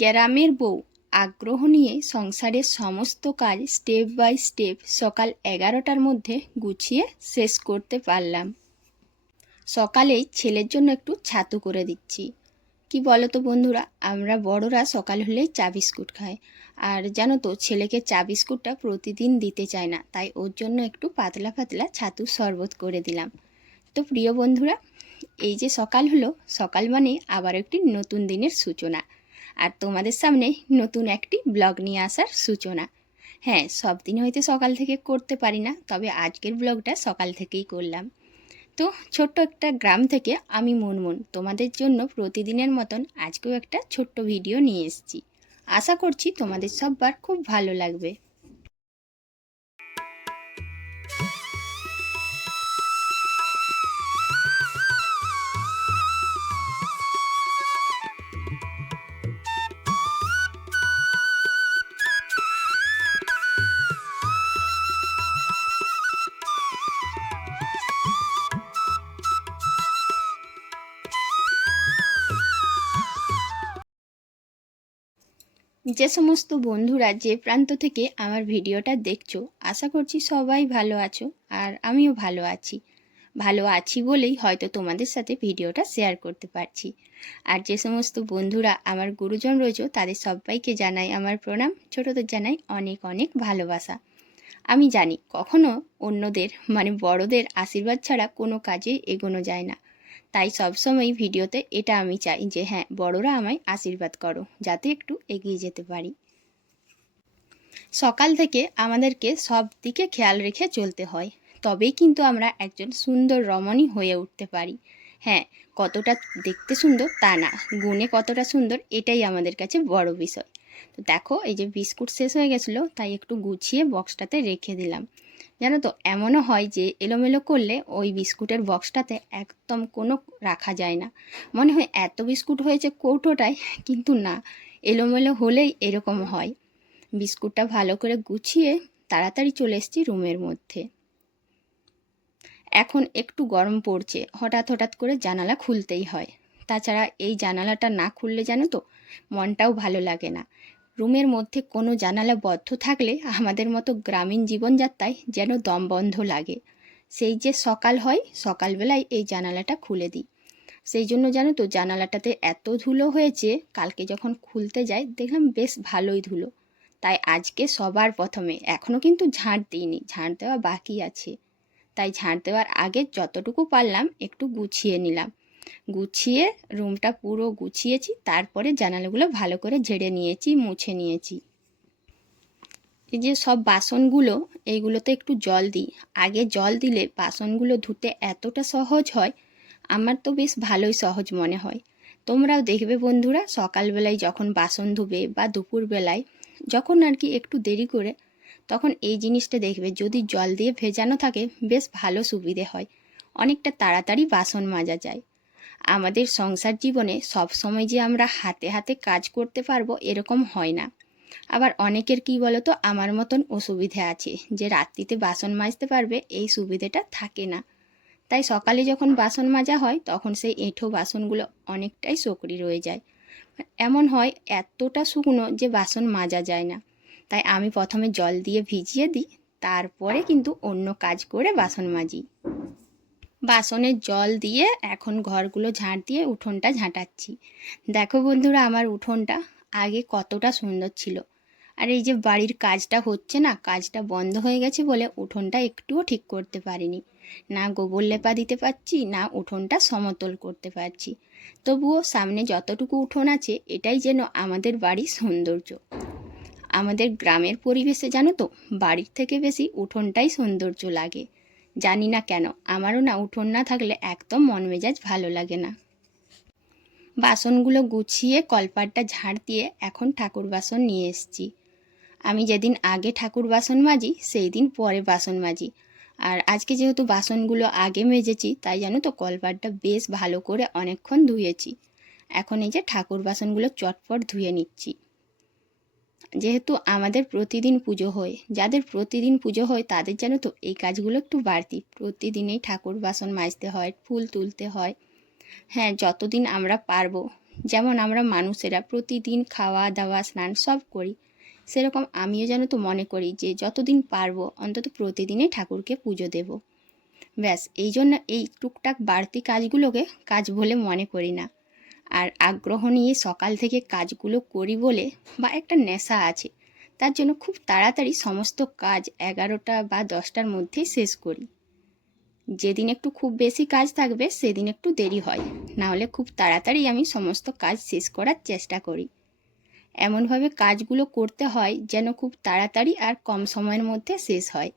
গ্রামের বউ আগ্রহ নিয়ে সংসারের সমস্ত কাজ স্টেপ বাই স্টেপ সকাল 11টার মধ্যে গুছিয়ে শেষ করতে পারলাম। সকালেই ছেলের জন্য একটু ছাতু করে দিচ্ছি। কি বলো তো বন্ধুরা, আমরা বড়রা সকাল হলেই চা বিস্কুট খাই, আর জানো তো ছেলেকে চা বিস্কুটটা প্রতিদিন দিতে চায় না, তাই ওর জন্য একটু পাতলা পাতলা ছাতুর শরবত করে দিলাম। তো প্রিয় বন্ধুরা, এই যে সকাল হলো, সকাল মানে আবার একটি নতুন দিনের সূচনা, আর তোমাদের সামনে নতুন একটি ব্লগ নিয়ে আসার সূচনা। হ্যাঁ, সব দিন হয়তো সকাল থেকে করতে পারি না, তবে আজকের ব্লগটা সকাল থেকেই করলাম। তো ছোট্ট একটা গ্রাম থেকে আমি মুনমুন তোমাদের জন্য প্রতিদিনের মতন আজকেও একটা ছোট্ট ভিডিও নিয়ে এসেছি। আশা করছি তোমাদের সবার খুব ভালো লাগবে। যে সমস্ত বন্ধুরা যে প্রান্ত থেকে আমার ভিডিওটা দেখছো, আশা করছি সবাই ভালো আছো, আর আমিও ভালো আছি। ভালো আছি বলেই হয়তো তোমাদের সাথে ভিডিওটা শেয়ার করতে পারছি। আর যে সমস্ত বন্ধুরা আমার গুরুজন রয়েছে, তাদের সবাইকে জানাই আমার প্রণাম, ছোটদের জানাই অনেক অনেক ভালোবাসা। আমি জানি কখনো অন্যদের মানে বড়দের আশীর্বাদ ছাড়া কোনো কাজে এগোনো যায় না, তাই সবসময় ভিডিওতে এটা আমি চাই যে হ্যাঁ, বড়রা আমায় আশীর্বাদ করো যাতে একটু এগিয়ে যেতে পারি। সকাল থেকে আমাদেরকে সব দিকে খেয়াল রেখে চলতে হয়, তবেই কিন্তু আমরা একজন সুন্দর রমণী হয়ে উঠতে পারি। হ্যাঁ, কতটা দেখতে সুন্দর তা না, গুণে কতটা সুন্দর এটাই আমাদের কাছে বড় বিষয়। তো দেখো, এই যে বিস্কুট শেষ হয়ে গেছিলো, তাই একটু গুছিয়ে বক্সটাতে রেখে দিলাম। জানো তো, এমনও হয় যে এলোমেলো করলে ওই বিস্কুটের বক্সটাতে একদম কোনো রাখা যায় না, মনে হয় এত বিস্কুট হয়েছে কৌটোটায়, কিন্তু না, এলোমেলো হলেই এরকম হয়। বিস্কুটটা ভালো করে গুছিয়ে তাড়াতাড়ি চলে এসেছি রুমের মধ্যে। এখন একটু গরম পড়ছে, হঠাৎ হঠাৎ করে জানালা খুলতেই হয়। তাছাড়া এই জানালাটা না খুললে জানো তো মনটাও ভালো লাগে না। রুমের মধ্যে কোনো জানালা বন্ধ থাকলে আমাদের মতো গ্রামীণ জীবনযাত্রায় যেন দম বন্ধ লাগে। সেই যে সকাল হয়, সকালবেলায় এই জানালাটা খুলে দিই। সেই জন্য জানো তো জানালাটাতে এত ধুলো হয়েছে, কালকে যখন খুলতে যাই দেখলাম বেশ ভালোই ধুলো। তাই আজকে সবার প্রথমে, এখনও কিন্তু ঝাঁট দিইনি, ঝাঁট দেওয়া বাকি আছে, তাই ঝাঁট দেওয়ার আগে যতটুকু পারলাম একটু গুছিয়ে নিলাম। গুছিয়ে রুমটা পুরো গুছিয়েছি, তারপরে জানালাগুলো ভালো করে ঝেড়ে নিয়েছি, মুছে নিয়েছি। এই যে সব বাসনগুলো, এইগুলোতে একটু জল দিই। আগে জল দিলে বাসনগুলো ধুতে এতটা সহজ হয়, আমার তো বেশ ভালোই সহজ মনে হয়। তোমরাও দেখবে বন্ধুরা, সকালবেলায় যখন বাসন ধুবে বা দুপুরবেলায় যখন আর কি একটু দেরি করে, তখন এই জিনিসটা দেখবে যদি জল দিয়ে ভেজানো থাকে বেশ ভালো সুবিধে হয়, অনেকটা তাড়াতাড়ি বাসন মাজা যায়। আমাদের সংসার জীবনে সব সময় যে আমরা হাতে হাতে কাজ করতে পারবো এরকম হয় না। আবার অনেকের কি বলো তো, আমার মতন অসুবিধে আছে যে রাত্রিতে বাসন মাজতে পারবে এই সুবিধেটা থাকে না। তাই সকালে যখন বাসন মাজা হয় তখন সেই এঁঠো বাসনগুলো অনেকটাই সোকরি রয়ে যায়, এমন হয় এতটা শুকনো যে বাসন মাজা যায় না। তাই আমি প্রথমে জল দিয়ে ভিজিয়ে দিই, তারপরে কিন্তু অন্য কাজ করে বাসন মাজি। বাসনে জল দিয়ে এখন ঘরগুলো ঝাঁট দিয়ে উঠোনটা ঝাঁটাচ্ছি। দেখো বন্ধুরা, আমার উঠোনটা আগে কতটা সুন্দর ছিল, আর এই যে বাড়ির কাজটা হচ্ছে না, কাজটা বন্ধ হয়ে গেছে বলে উঠোনটা একটুও ঠিক করতে পারিনি। না গোবর লেপা দিতে পারছি, না উঠোনটা সমতল করতে পারছি। তবুও সামনে যতটুকু উঠোন আছে এটাই যেন আমাদের বাড়ির সৌন্দর্য। আমাদের গ্রামের পরিবেশে জানো তো, বাড়ির থেকে বেশি উঠোনটাই সৌন্দর্য লাগে। জানি না কেন, আমারও না উঠোন না থাকলে একদম মন মেজাজ ভালো লাগে না। বাসনগুলো গুছিয়ে কলপাটটা ঝাড় দিয়ে এখন ঠাকুর বাসন নিয়ে এসেছি। আমি যেদিন আগে ঠাকুর বাসন মাজি সেই দিন পরে বাসন মাজি, আর আজকে যেহেতু বাসনগুলো আগে মেজেছি তাই জানো তো কলপাটটা বেশ ভালো করে অনেকক্ষণ ধুয়েছি। এখন এই যে ঠাকুর বাসনগুলো চটপট ধুয়ে নিচ্ছি। যেহেতু আমাদের প্রতিদিন পুজো হয়, যাদের প্রতিদিন পুজো হয় তাদের জানো তো এই কাজগুলো একটু বাড়তি, প্রতিদিনই ঠাকুর বাসন মাজতে হয়, ফুল তুলতে হয়। হ্যাঁ, যতদিন আমরা পারবো যেমন আমরা মানুষেরা প্রতিদিন খাওয়া দাওয়া স্নান সব করি, সেরকম আমিও যেন তো মনে করি যে যতদিন পারবো অন্তত প্রতিদিনই ঠাকুরকে পুজো দেব। ব্যাস এই জন্য এই টুকটাক বাড়তি কাজগুলোকে কাজ বলে মনে করি না। আর আগ্রহ নিয়ে সকাল থেকে কাজগুলো করি বলে বা একটা নেশা আছে, তার জন্য খুব তাড়াতাড়ি সমস্ত কাজ 11টা বা 10টার মধ্যেই শেষ করি। যেদিন একটু খুব বেশি কাজ থাকবে সেদিন একটু দেরি হয়, না হলে খুব তাড়াতাড়ি আমি সমস্ত কাজ শেষ করার চেষ্টা করি। এমনভাবে কাজগুলো করতে হয় যেন খুব তাড়াতাড়ি আর কম সময়ের মধ্যে শেষ হয়।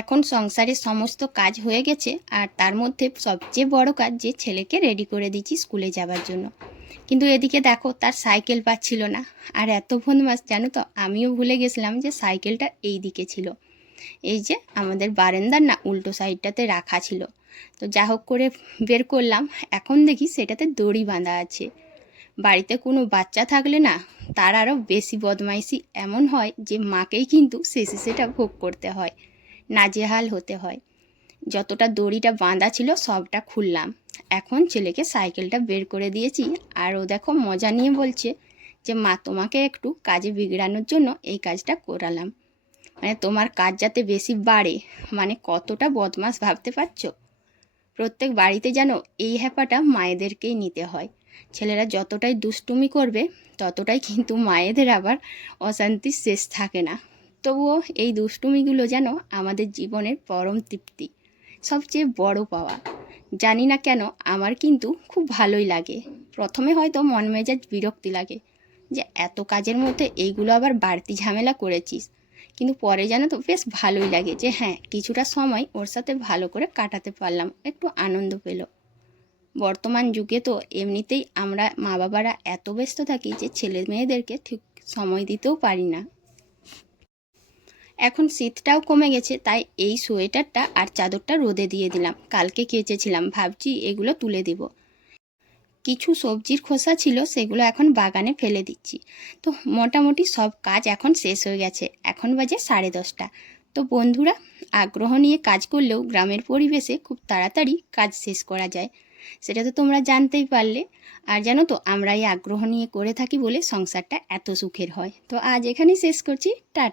এখন সংসারের সমস্ত কাজ হয়ে গেছে, আর তার মধ্যে সবচেয়ে বড় কাজ যে ছেলেকে রেডি করে দিচ্ছি স্কুলে যাবার জন্য। কিন্তু এদিকে দেখো তার সাইকেল পাচ্ছিল না, আর এত বদমাস জানো তো, আমিও ভুলে গেছিলাম যে সাইকেলটা এই দিকে ছিল। এই যে আমাদের বারান্দার না উল্টো সাইডটাতে রাখা ছিল। তো যা হোক করে বের করলাম, এখন দেখি সেটাতে দড়ি বাঁধা আছে। বাড়িতে কোনো বাচ্চা থাকলে না তার আরও বেশি বদমাইশি এমন হয় যে মাকেই কিন্তু শেষে সেটা ভোগ করতে হয়, নাজেহাল হতে হয়। যতটা দড়িটা বাঁধা ছিল সবটা খুললাম, এখন ছেলেকে সাইকেলটা বের করে দিয়েছি। আর ও দেখো মজা নিয়ে বলছে যে মা তোমাকে একটু কাজে বিগড়ানোর জন্য এই কাজটা করালাম। মানে তোমার কাজ যাতে বেশি বাড়ে, মানে কতটা বদমাস ভাবতে পারছো। প্রত্যেক বাড়িতে যেন এই হ্যাপাটা মায়েদেরকেই নিতে হয়। ছেলেরা যতটাই দুষ্টুমি করবে ততটাই কিন্তু মায়েদের আবার অশান্তির শেষ থাকে না। তবুও এই দুষ্টুমিগুলো যেন আমাদের জীবনের পরম তৃপ্তি, সবচেয়ে বড় পাওয়া। জানি না কেন আমার কিন্তু খুব ভালোই লাগে। প্রথমে হয়তো মন মেজাজ বিরক্তি লাগে যে এত কাজের মধ্যে এইগুলো আবার বাড়তি ঝামেলা করেছিস, কিন্তু পরে জানো তো বেশ ভালোই লাগে যে হ্যাঁ কিছুটা সময় ওর সাথে ভালো করে কাটাতে পারলাম, একটু আনন্দ পেল। বর্তমান যুগে তো এমনিতেই আমরা মা বাবারা এত ব্যস্ত থাকি যে ছেলে মেয়েদেরকে ঠিক সময় দিতেও পারি না। এখন শীতটাও কমে গেছে, তাই এই সোয়েটারটা আর চাদরটা রোদে দিয়ে দিলাম। কালকে কেচেছিলাম, ভাবছি এগুলো তুলে দিব। কিছু সবজির খোসা ছিল সেগুলো এখন বাগানে ফেলে দিচ্ছি। তো মোটামুটি সব কাজ এখন শেষ হয়ে গেছে, এখন বাজে 10:30। তো বন্ধুরা, আগ্রহ নিয়ে কাজ করলেও গ্রামের পরিবেশে খুব তাড়াতাড়ি কাজ শেষ করা যায়, সেটা তো তোমরা জানতেই পারলে। আর জানো তো আমরা এই আগ্রহ নিয়ে করে থাকি বলে সংসারটা এত সুখের হয়। তো আজ এখানেই শেষ করছি, টাটা।